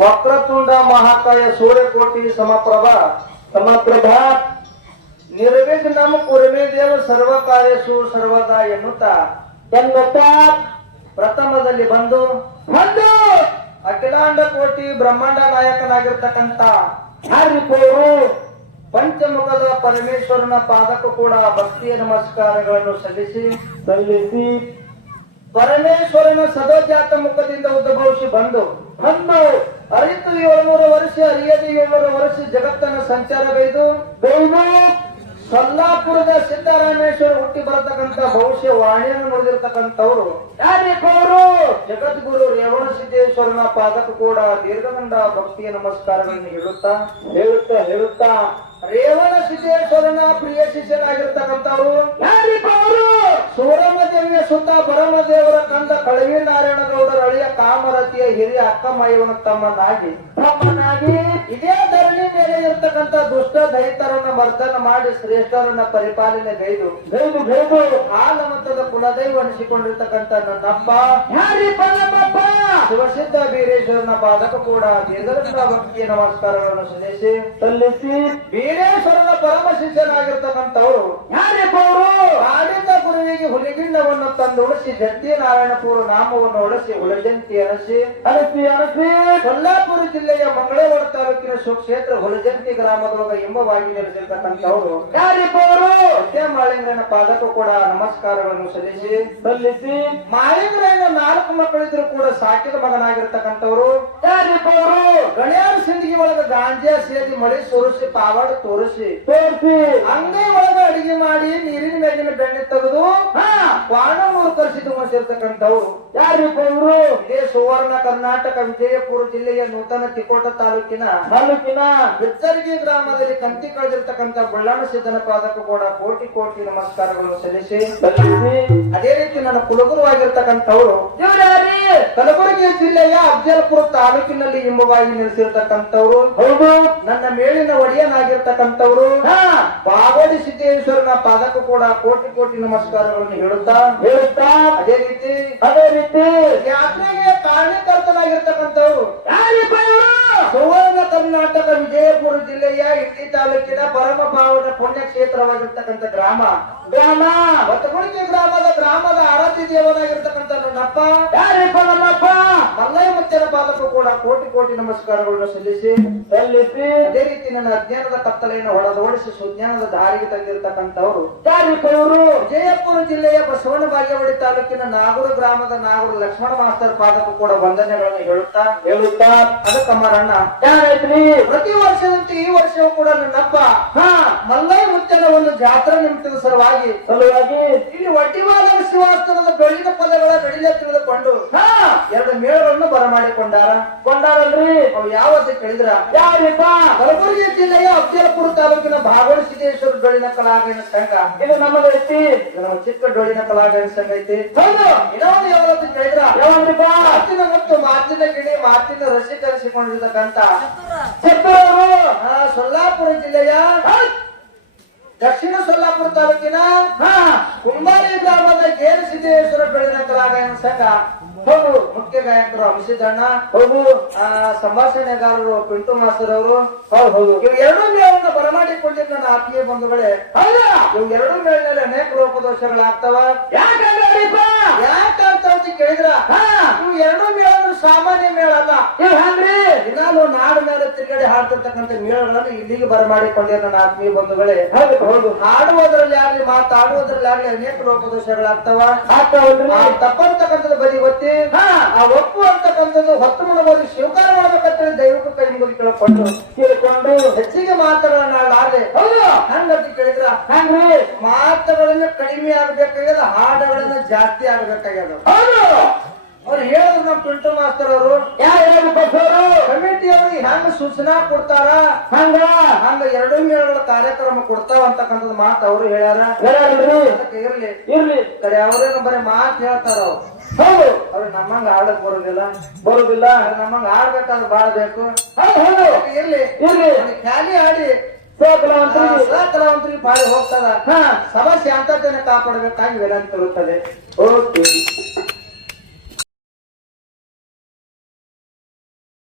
ವಕ್ರತುಂಡ ಮಹಾಕಾಯ ಸೂರ್ಯಕೋಟಿ ಸಮಪ್ರಭಾ ನಿರ್ವಿಘ್ನಂ ಕುರ್ಮೇ ದೇವ ಸರ್ವ ಕಾರ್ಯಸು ಸರ್ವದಾ ಎನ್ನುತ್ತಾ ಪ್ರಥಮದಲ್ಲಿ ಬಂದು ಅಖಿಲಾಂಡ ಕೋಟಿ ಬ್ರಹ್ಮಾಂಡ ನಾಯಕನಾಗಿರ್ತಕ್ಕಂಥ ಹರಿಪೋರು ಪಂಚಮುಖದ ಪರಮೇಶ್ವರನ ಪಾದಕ್ಕೂ ಕೂಡ ಭಕ್ತಿಯ ನಮಸ್ಕಾರಗಳನ್ನು ಸಲ್ಲಿಸಿ ಪರಮೇಶ್ವರನ ಸದೋಜಾತ ಮುಖದಿಂದ ಉದ್ಭವಿಸಿ ಬಂದು ಅರಿತು 700 ವರ್ಷ ಅರಿಯದೆ 700 ವರ್ಷ ಜಗತ್ತನ್ನು ಸಂಚಾರಗೈದು ಸೊಲ್ಲಾಪುರದ ಸಿದ್ದರಾಮೇಶ್ವರ ಹುಟ್ಟಿ ಬರತಕ್ಕಂತ ಭವಿಷ್ಯ ವಾಣಿಯನ್ನು ನೋಡಿರ್ತಕ್ಕಂಥವ್ರು ಜಗದ್ಗುರು ರೇವಣ ಸಿದ್ದೇಶ್ವರನ ಪಾದಕ್ಕೂ ಕೂಡ ದೀರ್ಘದಂಡ ಭಕ್ತಿಯ ನಮಸ್ಕಾರಗಳನ್ನು ಹೇಳುತ್ತಾ ರೇವಣ ಸಿದ್ದೇಶ್ವರನ ಪ್ರಿಯ ಶಿಷ್ಯನಾಗಿರ್ತಕ್ಕಂಥವ್ರು ಸೂರಮದೇವಿಯ ಸುತ್ತ ಪರಮದೇವರ ಕಂದ ಕಳವಿ ನಾರಾಯಣ ಗೌಡರ ಅಳಿಯ ಕಾಮರತಿಯ ಹಿರಿಯ ಅಕ್ಕಮಯ್ಯವನ ತಮ್ಮನಾಗಿ ಇದೇ ಧರಣಿ ಮೇಲೆ ಇರ್ತಕ್ಕಂಥ ದುಷ್ಟ ದೈತರನ್ನ ಮರ್ದನ ಮಾಡಿ ಶ್ರೇಷ್ಠರನ್ನ ಪರಿಪಾಲನೆ ಗೈದು ಕಾಲಮತದ ಕುಲದೈವ ಅನಿಸಿಕೊಂಡಿರ್ತಕ್ಕಂಥ ನನ್ನಪ್ಪ ಶಿವಸಿದ್ಧ ಬೀರೇಶ್ವರನ ಪಾದಕ್ಕೂ ಕೂಡ ದೀರ್ಘದಂಡ ಭಕ್ತಿಯ ನಮಸ್ಕಾರಗಳನ್ನು ಸಲ್ಲಿಸಿ ಬೀರೇಶ್ವರನ ಪರಮ ಶಿಷ್ಯನಾಗಿರ್ತಕ್ಕಂಥವ್ರು ಆಡಿತ ಗುರುವಿಗೆ ಹುಲಿಗಿಂಡವನ್ನು ತಂದು ಉಳಿಸಿ ಜಂತಿ ನಾರಾಯಣಪುರ ನಾಮವನ್ನು ಉಳಿಸಿ ಹುಲಜಂತಿ ಅನಸಿ ಸೊಲ್ಲಾಪುರ ಜಿಲ್ಲೆಯ ಮಂಗಳವಾಡ ತಾಲೂಕಿನ ಸುಕ್ಷೇತ್ರ ಹುಲಜಂತಿ ಗ್ರಾಮದೊಳಗ ಎಂಬವಾಗಿ ನೆಲೆಸಿರ್ತಕ್ಕಂಥವ್ರು ಮಾಳಿಂಗನ ಪಾದಕ್ಕೂ ಕೂಡ ನಮಸ್ಕಾರಗಳನ್ನು ಸಲ್ಲಿಸಿ ಮಾಳಿಂಗನ 4 ಮಕ್ಕಳಿದ್ರು ಕೂಡ ಸಾಕಿದ ಮಗನಾಗಿರ್ತಕ್ಕಂಥವ್ರು ಗಣ್ಯಾರ ಸಿಂದಗಿ ಒಳಗ ಗಾಂಜಾ ಸೇದಿ ಮಳಿ ಸುರಿಸಿ ಪಾವಾಡ ತೋರಿಸಿ ಅಂಗೈ ಒಳಗ ಅಡಿಗೆ ಮಾಡಿ ನೀರಿನ ಮೇಲಿನ ಬೆಣ್ಣೆ ತೆಗೆದು ಕ್ವಾಣೂರು ಕರ್ಸಿದ್ದು ಮಾಡಿರ್ತಕ್ಕಂಥವ್ರು ಇದೇ ಸುವರ್ಣ ಕರ್ನಾಟಕ ವಿಜಯಪುರ ಜಿಲ್ಲೆಯ ನೂತನ ತಿಕೋಟ ತಾಲೂಕಿನ ಬಿಚ್ಚರ್ಗಿ ಗ್ರಾಮದಲ್ಲಿ ಕಂತಿ ಕಳೆದಿರ್ತಕ್ಕಂಥ ಬಳ್ಳಾಣ ಸಿದ್ದನ ಪಾದಕ್ಕೂ ಕೂಡ ಕೋಟಿ ಕೋಟಿ ನಮಸ್ಕಾರಗಳನ್ನು ಸಲ್ಲಿಸಿ ಅದೇ ರೀತಿ ನನ್ನ ಕುಲಗುರುವಾಗಿರ್ತಕ್ಕಂಥವ್ರು ಕಲಬುರಗಿ ಜಿಲ್ಲೆಯ ಅಫಜಲ್ಪುರ ತಾಲೂಕಿನಲ್ಲಿ ಎಂಬುವಾಗಿ ನೆಲೆಸಿರ್ತಕ್ಕಂಥವ್ರು ನನ್ನ ಮೇಲಿನ ಒಡೆಯನಾಗಿರ್ತಕ್ಕಂಥವ್ರು ಬಾಗೋಡಿ ಸಿದ್ದೇಶ್ವರನ ಪಾದಕ್ಕೂ ಕೂಡ ಕೋಟಿ ಕೋಟಿ ನಮಸ್ಕಾರಗಳನ್ನು ಹೇಳುತ್ತಾ ಅದೇ ರೀತಿ ಯಾತ್ರೆಗೆ ಕಾರಣಕರ್ತನಾಗಿರ್ತಕ್ಕಂಥವ್ರು ಸುವರ್ಣ ಕರ್ನಾಟಕ ವಿಜಯಪುರ ಜಿಲ್ಲೆಯ ಇಂಡಿ ತಾಲೂಕಿನ ಪರಮ ಪಾವನ ಪುಣ್ಯಕ್ಷೇತ್ರವಾಗಿರ್ತಕ್ಕಂಥ ಗ್ರಾಮ ಹೊತ್ತಗುಣಿಕೆ ಗ್ರಾಮದ ಆರಾಧ್ಯ ದೇವನಾಗಿರ್ತಕ್ಕಂಥ ನನ್ನಪ್ಪ ಮಲ್ಲಯ್ಯ ಮುತ್ತನ ಪಾದಕ್ಕೂ ಕೂಡ ಕೋಟಿ ಕೋಟಿ ನಮಸ್ಕಾರಗಳನ್ನು ಸಲ್ಲಿಸಿ ಅದೇ ರೀತಿ ನನ್ನ ಅಜ್ಞಾನದ ಕತ್ತಲೆಯನ್ನು ಹೊಡೆದೋಡಿಸಿ ಸುಜ್ಞಾನದ ದಾರಿಗೆ ತಂದಿರತಕ್ಕಂಥವ್ರು ವಿಜಯಪುರ ಜಿಲ್ಲೆಯ ಬಸವನ ಬಾಗೇವಾಡಿ ತಾಲೂಕಿನ ನಾಗೂರು ಗ್ರಾಮದ ನಾಗೂರು ಲಕ್ಷ್ಮಣ ಮಾಸ್ತರ್ ಪಾದಕ್ಕೂ ಕೂಡ ವಂದನೆಗಳನ್ನು ಹೇಳುತ್ತಾ ಅದಕ್ಕಮ್ಮರಣ್ಣ ಪ್ರತಿ ವರ್ಷದಂತೆ ಈ ವರ್ಷವೂ ಕೂಡ ನನ್ನಪ್ಪ ಮಲ್ಲಯ್ಯ ಮುತ್ತನ ಒಂದು ಜಾತ್ರಾ ನಿಮಿತ್ತದ ಸಲುವಾಗಿ ಇಲ್ಲಿ ಒಡ್ಡಿವಾದ ಶ್ರೀವಾಸ್ತವದ ಬೆಳ್ಳಿನ ಪದಗಳ ನಡಿಲೆ ತಿಳಿದುಕೊಂಡು 2 ಮೇಳಗಳನ್ನು ಬರಮಾಡಿಕೊಂಡಾರಲ್ರಿ ಅವು ಯಾವತ್ತು ಕೇಳಿದ್ರ ಕಲಬುರಗಿ ಜಿಲ್ಲೆಯ ಅಫಜಲ್ಪುರ ತಾಲೂಕಿನ ಬಾಗೋಡಿ ಸಿದ್ದೇಶ್ವರ ಡೊಳ್ಳಿನ ಕಲಾಗಾಯನ ಸಂಘ ಇದು ನಮ್ಮ ಚಿಕ್ಕ ಡೊಳ್ಳಿನ ಕಲಾಗಾಯನ ಸಂಘ ಐತಿ ಇನ್ನೊಂದು ಯಾವತ್ತು ಕೇಳಿದ್ರ ಮಾತಿನ ಮತ್ತು ಮಾತಿನ ಗಿಣಿ ಮಾತಿನ ರಸಿ ತರಿಸಿಕೊಂಡಿರ್ತಕ್ಕಂಥ ಸೊಲ್ಲಾಪುರ ಜಿಲ್ಲೆಯ ದಕ್ಷಿಣ ಸೊಲ್ಲಾಪುರ ತಾಲೂಕಿನ ಕುಂಬಾರಿ ಗ್ರಾಮದ ಗೇರು ಸಿದ್ದೇಶ್ವರ ಬೆಳೆದ ಕಲಾಗಾಯನ ಸಂಘ ಮುಖ್ಯ ಗಾಯಕರು ಅಂಶದಣ್ಣ ಸಂಭಾಷಣೆಗಾರರು ಪಿಂಟು ಮಾಸ್ತರ್ ಅವರು ಇವು 2 ಮೇಳವನ್ನು ಬರಮಾಡಿಕೊಂಡಿದ್ದ ನನ್ನ ಆತ್ಮೀಯ ಬಂಧುಗಳೇ ಇವು 2 ಮೇಳಿನಲ್ಲಿ ಅನೇಕ ಲೋಪದೋಷಗಳಾಗ್ತಾವ ಯಾಕಾಗ್ತಾವ ಅಂತ ಕೇಳಿದ್ರ ಇವು 2 ಮೇಳ ಸಾಮಾನ್ಯ ಮೇಳ ಅಲ್ಲ ದಿನಾಲು ನಾಡು ಮೇಲೆ ತಿರುಗಡೆ ಹಾಡ್ತಿರ್ತಕ್ಕಂಥ ಮೇಳಗಳನ್ನು ಇಲ್ಲಿಗೆ ಬರಮಾಡಿಕೊಂಡಿದ್ದ ನನ್ನ ಆತ್ಮೀಯ ಬಂಧುಗಳೇ ಹಾಡುವುದರಲ್ಲಿ ಆಗ್ಲಿ ಮಾತಾಡುವುದರಲ್ಲಿ ಆಗ್ಲಿ ಅನೇಕ ಲೋಪದೋಷಗಳಾಗ್ತಾವ ತಪ್ಪಂತಕ್ಕಂಥದ್ದು ಬರೀ ಗೊತ್ತಿ ಆ ಒಪ್ಪು ಅಂತಕ್ಕಂಥದ್ದು ಹೊತ್ತು ಮಾಡಬಹುದು ಸ್ವೀಕಾರ ಮಾಡಬೇಕಂತ ದೈವಕ್ಕೆ ಕೈ ಮುಗಿ ಕೇಳಿಕೊಂಡು ಹೆಚ್ಚಿಗೆ ಮಾತುಗಳನ್ನಾಗಲಾರೆ ಹಂಗಂತ ಕೇಳಿದ್ರ ಮಾತುಗಳನ್ನ ಕಡಿಮೆ ಆಗ್ಬೇಕಾಗ್ಯದ ಹಾಡುಗಳನ್ನ ಜಾಸ್ತಿ ಆಗ್ಬೇಕಾಗ್ಯದ ಅವ್ರು ಹೇಳಿದ್ರು ನಮ್ ಪಿಂಟು ಮಾಸ್ತರ್ ಅವರು ಕಮಿಟಿ ಅವ್ರಿಗೆ ಹೆಂಗ ಸೂಚನಾ ಕೊಡ್ತಾರ ಹಂಗ 2 ಮೇಳಗಳ ಕಾರ್ಯಕ್ರಮ ಕೊಡ್ತಾವ ಅಂತಕ್ಕಂಥದ್ದು ಮಾತು ಅವ್ರು ಹೇಳ್ಯಾರ ಇರ್ಲಿ ಕಡೆ ಅವ್ರೇನು ಬರೀ ಮಾತು ಹೇಳ್ತಾರ ಅವ್ರು ನಮ್ಮಂಗ ಆಡಕ್ ಬರುದಿಲ್ಲ ನಮ್ಮಂಗ ಆಡ್ಬೇಕಾದ್ರೆ ಬಾಳ ಬೇಕು ಇರ್ಲಿ ಖಾಲಿ ಆಡಿ ಕಲಾವಂತರಿಗೆ ಬಾಳಿ ಹೋಗ್ತದ ಸಮಸ್ಯೆ ಅಂತದ್ದೇನೆ ಕಾಪಾಡಬೇಕಾಗಿ ವಿನಂತಿ ಇರುತ್ತದೆ. ಓಕೆ.